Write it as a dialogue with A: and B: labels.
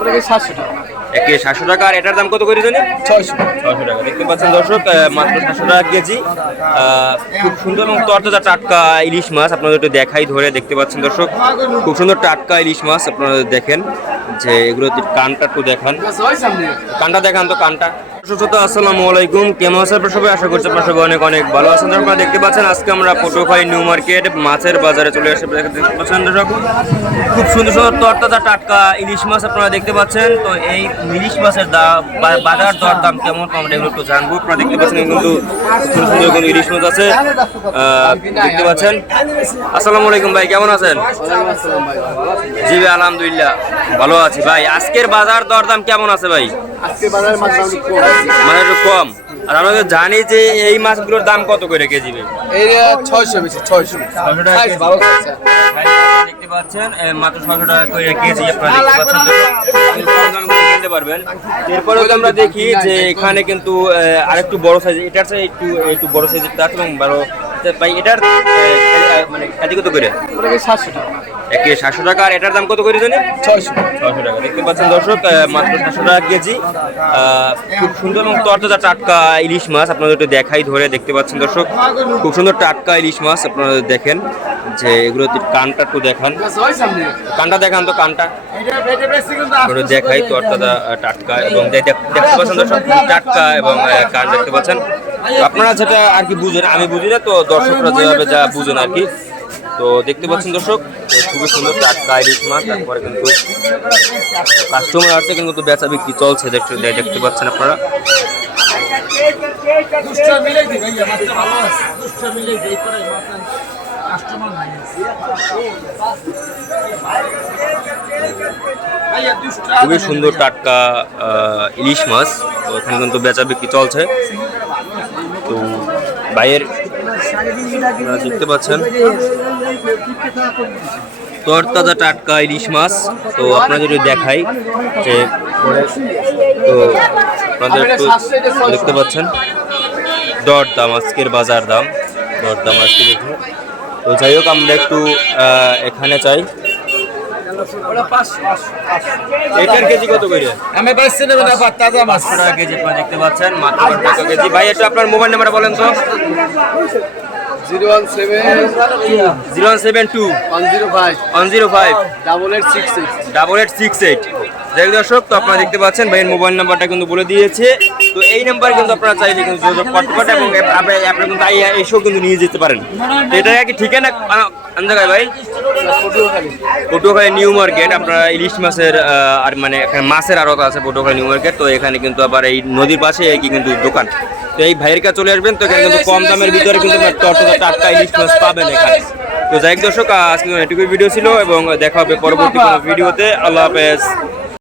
A: ওটাকে সাতশো টাকা।
B: একে সাতশো টাকা আর এটার দাম কত করে জানি
A: ছয়শো।
B: ছয়শো টাকা। দেখতে পাচ্ছেন দর্শক মাত্র সাতশো টাকা কেজি। খুব সুন্দর এবং তরতাজা টাটকা ইলিশ মাছ আপনাদের একটু দেখাই ধরে দেখতে পাচ্ছেন দর্শক। খুব সুন্দর টাটকা ইলিশ মাছ আপনারা দেখেন যে এগুলো কানটা একটু দেখান। কানটা দেখান তো কানটা। সুস্থ আসসালামু আলাইকুম। কেমন আছেন সবাই? আশা করছি আপনারা সবাই অনেক অনেক ভালো আছেন। আপনারা দেখতে পাচ্ছেন, আজকে আমরা পটুখাই নিউ মার্কেট, মাছের বাজারে চলে আসে। দেখতে পাচ্ছেন খুব সুন্দর সুন্দর, তরতাজা টাটকা ইলিশ মাছ আপনারা দেখতে পাচ্ছেন। তো এই ইলিশ মাছের দাম বাজার দর দাম কেমন, আমরা এগুলো একটু জানব। আপনারা দেখতে পাচ্ছেন কিন্তু সুন্দর সুন্দর কিন্তু ইলিশ মাছ আছে। দেখতে পাচ্ছেন। আসসালামু আলাইকুম ভাই, কেমন আছেন? জি ভাই, আলহামদুলিল্লাহ, ভালো আছি। ভাই, আজকের বাজার দর দাম কেমন আছে ভাই?
A: আজকে বাজারে মাছ দাম একটু কম।
B: মানে একটু কম। আর আমরা তো জানি যে এই মাছগুলোর দাম কত করে কেজি
A: ছয়শো বেশি ছয়শো
B: টাকা
A: সাইজ ভালো খাচ্ছে
B: দেখতে পাচ্ছেন মাত্র ছশো টাকা করে কেজি আপনারা দেখতে পাচ্ছেন। কিন্তু পারবেন। এরপরে তো আমরা দেখি যে এখানে কিন্তু আহ, আরেকটু বড় সাইজ এটার চেয়ে একটু একটু বড় সাইজের তার এবং বড় ভাই এটার মানে কেজি কত করে?
A: সাতশো টাকা।
B: একে সাতশো টাকা আর এটার দাম কত করে জানি
A: ছয়শো।
B: ছশো টাকা। দেখতে পাচ্ছেন দর্শক মাত্র সাতশো টাকা কেজি। খুব সুন্দর এবং তরতাজা টাটকা ইলিশ মাছ আপনাদের একটু দেখাই ধরে। দেখতে পাচ্ছেন দর্শক খুব সুন্দর টাটকা ইলিশ মাছ আপনারা দেখেন। যে এগুলো কানটা একটু দেখান। কানটা দেখান তো কানটা। করে দেখাই তরতাজা টাটকা এবং দেখতে পাচ্ছেন দর্শক টাটকা এবং কান দেখতে পাচ্ছেন। আপনারা যেটা আর কি বুঝেন আমি বুঝি না তো দর্শকরা যেভাবে যা বুঝেন আর কি। তো দেখতে পাচ্ছেন দর্শক খুবই সুন্দর টাটকা ইলিশ মাছ তারপরে কিন্তু কাস্টমার আছে কিন্তু বেচা বিক্রি চলছে দেখতে দেখতে পাচ্ছেন আপনারা। খুবই সুন্দর টাটকা আহ, ইলিশ মাছ তো এখানে কিন্তু বেচা বিক্রি চলছে। তো বাইরের দেখতে পাচ্ছেন। তরতাজা টাটকা ইলিশ মাছ। তো আপনাদের দেখাই যে, তো আপনাদের একটু দেখতে পাচ্ছেন। দর দাম আজকের বাজার দাম। দর দাম আজকে দেখুন। তো যাই হোক, আমরা একটু এখানে চাই এটার কেজি কত করে?
A: আমি পাচ্ছি না তাজা মাছ।
B: টাকা কেজি আপনারা দেখতে পাচ্ছেন মাত্র টাকা কেজি। ভাই একটু আপনার মোবাইল নাম্বারটা বলেন তো।
A: Zero one seven
B: zero one seven two.
A: One zero five.
B: One zero five.
A: Double eight six
B: double eight six eight. যাই দর্শক তো আপনারা দেখতে পাচ্ছেন ভাইয়ের মোবাইল নাম্বারটা কিন্তু বলে দিয়েছে। তো এই নাম্বার কিন্তু আপনারা চাইলে কিন্তু যোগাযোগ করতে পারেন এবং আপনারা কিন্তু এসেও কিন্তু নিয়ে যেতে পারেন। এটা কি ঠিকানা? কোন ভাই।
A: পটুয়াখালী
B: নিউ মার্কেট, আপনারা ইলিশ মাছের আর মানে এখানে মাছের আড়ত আছে পটুয়াখালী নিউ মার্কেট, তো এখানে কিন্তু আবার এই নদীর পাশে কি কিন্তু দোকান। তো এই ভাইয়ের কাছে চলে আসবেন, তো এখানে কিন্তু কম দামের ভিতরে কিন্তু আপনার টাটকা ইলিশ মাছ পাবেন এখানে। তো যাই দর্শক আজকে এটুকুই ভিডিও ছিল, এবং দেখা হবে পরবর্তী কোনো ভিডিওতে আল্লাহ হাফেজ।